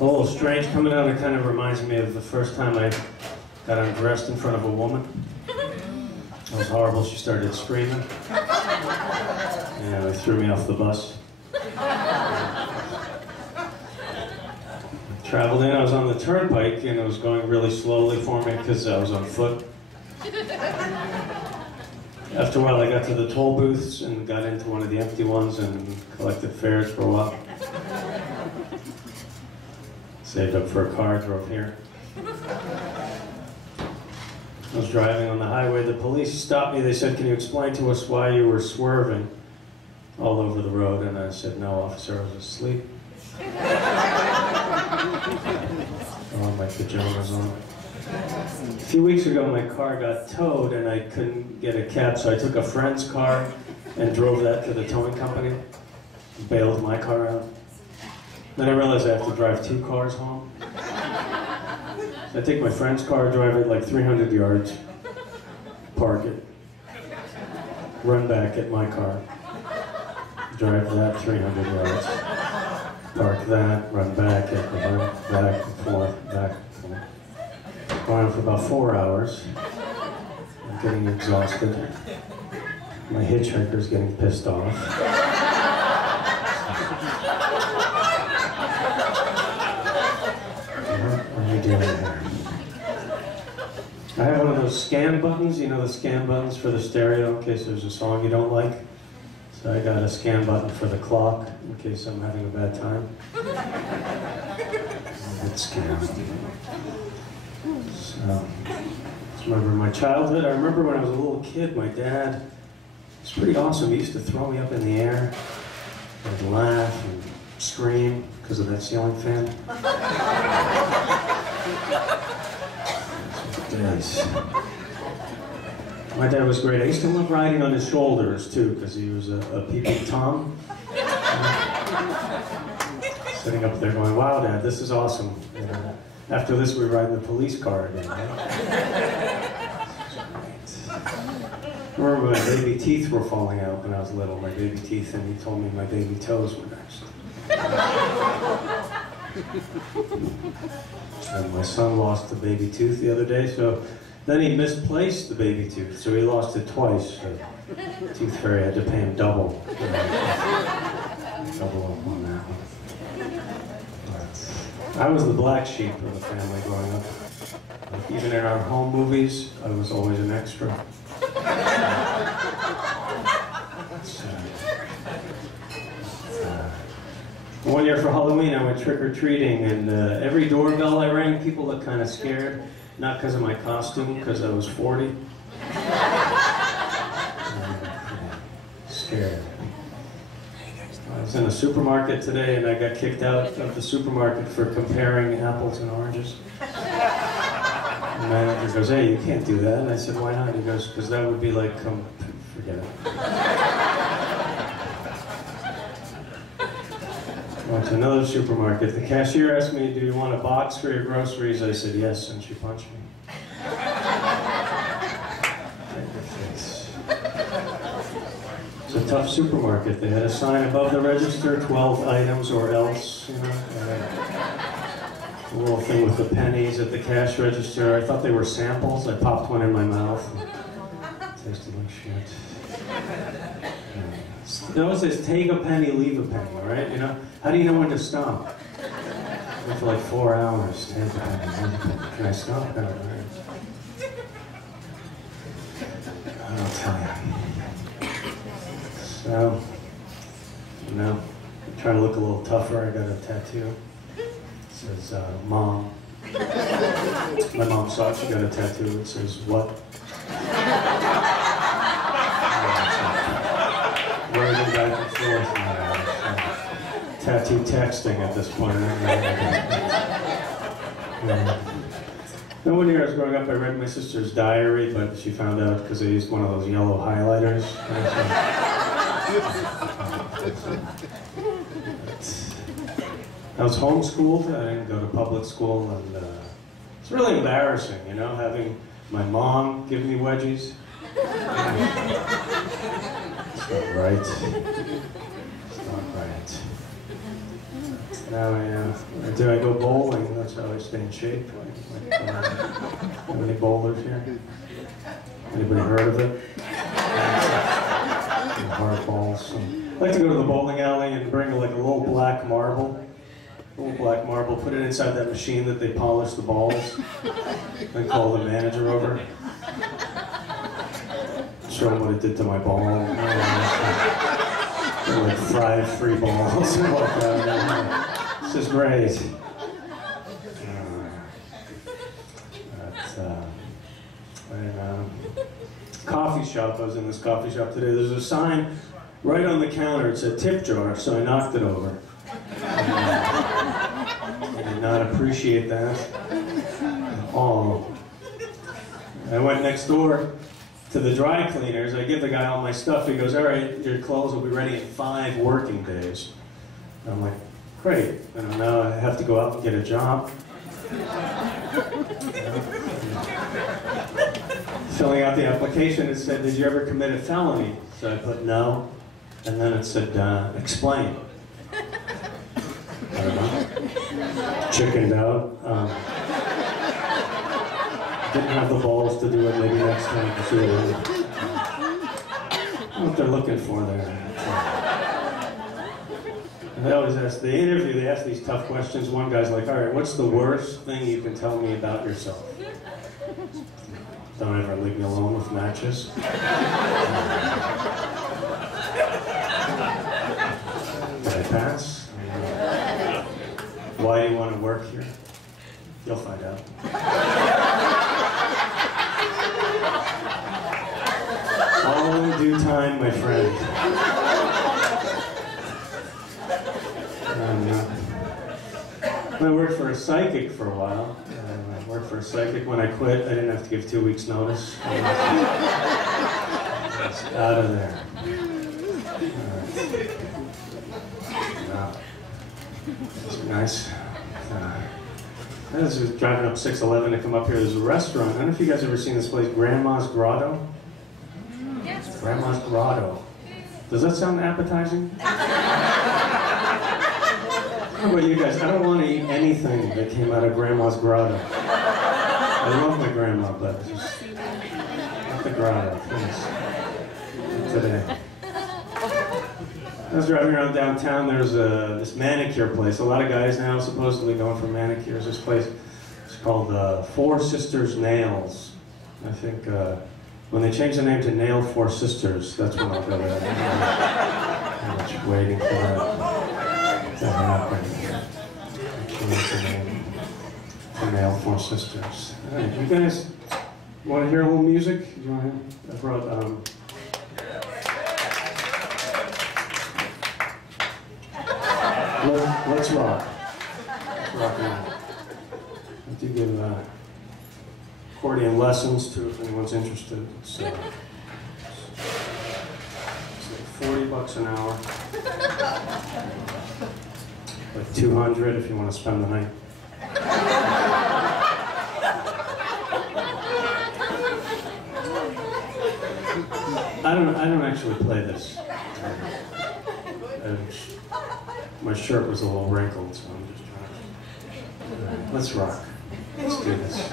A little strange coming out. It kind of reminds me of the first time I got undressed in front of a woman. It was horrible. She started screaming. And it threw me off the bus. Traveled in, I was on the turnpike, and it was going really slowly for me because I was on foot. After a while, I got to the toll booths and got into one of the empty ones and collected fares for a while. Saved up for a car, drove here. I was driving on the highway. The police stopped me. They said, "Can you explain to us why you were swerving all over the road?" And I said, "No, officer, I was asleep." Oh, my pajamas on. A few weeks ago, my car got towed and I couldn't get a cab, so I took a friend's car and drove that to the towing company, bailed my car out. Then I realized I have to drive 2 cars home. So I take my friend's car, drive it like 300 yards, park it, run back, get my car, drive that 300 yards. Park that, run back, get the run back and forth, back and forth. Going on for about 4 hours. I'm getting exhausted. My hitchhiker's getting pissed off. What are you doing here? I have one of those scan buttons, you know, the scan buttons for the stereo in case there's a song you don't like. So I got a scan button for the clock in case I'm having a bad time. It's scam. So, just remember my childhood. I remember when I was a little kid, my dad was pretty awesome. He used to throw me up in the air. I'd laugh and scream because of that ceiling fan. Nice. My dad was great. I used to love riding on his shoulders, too, because he was a peeping Tom. Sitting up there going, "Wow, Dad, this is awesome." After this, we ride in the police car again. Right? I remember my baby teeth were falling out when I was little, my baby teeth, and he told me my baby toes were next. And my son lost a baby tooth the other day, so then he misplaced the baby tooth, so he lost it twice. So Tooth Fairy had to pay him double. Double up on that one. I was the black sheep of the family growing up. Even in our home movies, I was always an extra. One year for Halloween, I went trick-or-treating, and every doorbell I rang, people looked kind of scared. Not because of my costume, because I was 40. Scared. I was in a supermarket today and I got kicked out of the supermarket for comparing apples and oranges. And the manager goes, "Hey, you can't do that." And I said, "Why not?" He goes, "Because that would be like, forget it." I went to another supermarket. The cashier asked me, "Do you want a box for your groceries?" I said, "Yes," and she punched me. It's a tough supermarket. They had a sign above the register, 12 items or else, you know. A little thing with the pennies at the cash register. I thought they were samples. I popped one in my mouth. Tasted like shit. It always says, "Take a penny, leave a penny," right? You know? How do you know when to stop? I went for like 4 hours. Take a penny, leave a penny. Can I stop? No, right. I'll tell you. So, you know, I'm trying to look a little tougher. I got a tattoo. It says, "Mom." My mom saw it. She got a tattoo. It says, "What?" Running back and forth. Tattoo texting at this point. Then one year I was growing up, I read my sister's diary, but she found out because I used one of those yellow highlighters. I was homeschooled. I didn't go to public school, and it's really embarrassing, you know, having my mom give me wedgies. It's not right. It's not right. Now I go bowling. That's how I stay in shape. Have any bowlers here? Anybody heard of it? Hard balls. I like to go to the bowling alley and bring like a little black marble. Put it inside that machine that they polish the balls. Then call the manager over. Show him what it did to my ball. Like 5 free balls. This is great. Coffee shop. I was in this coffee shop today. There's a sign right on the counter. It's a tip jar, so I knocked it over. I did not appreciate that at all. I went next door to the dry cleaners. I give the guy all my stuff. He goes, all right, your clothes will be ready in 5 working days. And I'm like, great. And now I have to go out and get a job. Filling out the application, it said, did you ever commit a felony? So I put no. And then it said, explain. I don't know. Chickened out. Didn't have the balls to do it. Maybe next time to see what they're looking for there. And they always ask, they ask these tough questions. One guy's like, all right, what's the worst thing you can tell me about yourself? Don't ever leave me alone with matches. Did I pass? Why do you want to work here? You'll find out. All in due time, my friend. I worked for a psychic for a while. I worked for a psychic. When I quit, I didn't have to give 2 weeks' notice. I was out of there. It's nice. I was just driving up 611 to come up here. There's a restaurant. I don't know if you guys ever seen this place, Grandma's Grotto? Yes. Grandma's Grotto. Does that sound appetizing? How about you guys? I don't want to eat anything that came out of Grandma's Grotto. I love my grandma, but just not the grotto, please. Today. I was driving around downtown. There's this manicure place. A lot of guys now supposedly going for manicures. This place is called Four Sisters Nails. I think when they change the name to Nail Four Sisters, that's when I'll go there. I'm much waiting for that to happen. Change the name to Nail Four Sisters. All right, you guys want to hear a little music? You want to hear? I brought. Let's rock. Let's rock and roll. I do give accordion lessons too, if anyone's interested. It's like $40 an hour. Like $200 if you want to spend the night. I don't actually play this. My shirt was a little wrinkled, so I'm just trying to... Right, let's rock. Let's do this.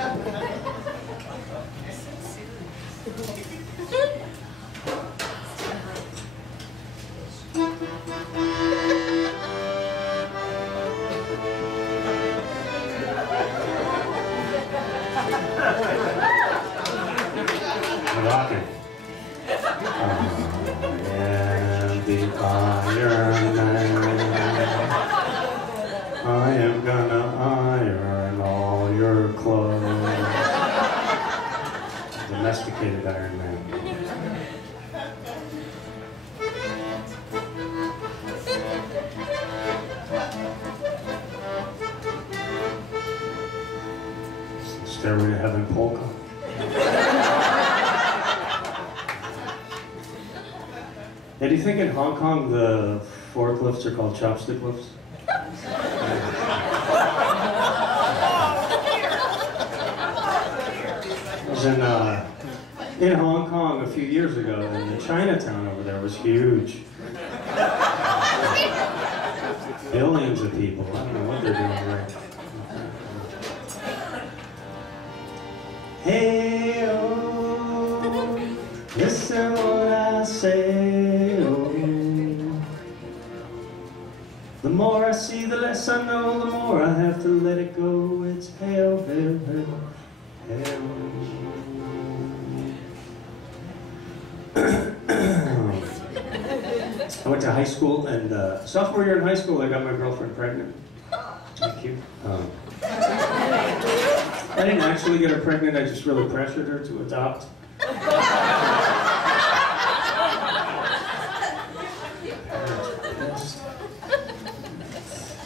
I'm rocking. And the Iron Man. I am gonna iron all your clothes. Domesticated Iron Man. Stairway to Heaven polka. Hey, do you think in Hong Kong the forklifts are called chopstick lifts? I was in Hong Kong a few years ago, and the Chinatown over there was huge. billions of people. I don't know what they're doing right. Hey, oh, listen what I say, oh. The more I see, the less I know, the more I have to let it go. It's hell, hell, hell, hell. I went to high school, and sophomore year in high school, I got my girlfriend pregnant. Thank you. I didn't actually get her pregnant, I just really pressured her to adopt.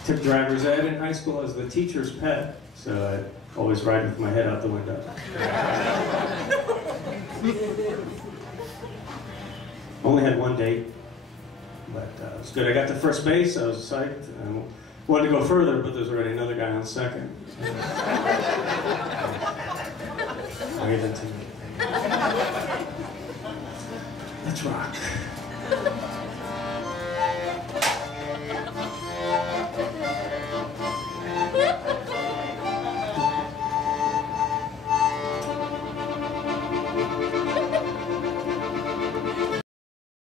Took driver's ed in high school as the teacher's pet, so I'd always ride with my head out the window. Only had one date, but it was good. I got to first base, I was psyched. I wanted to go further, but there's already another guy on second. Waving to me. Let's rock.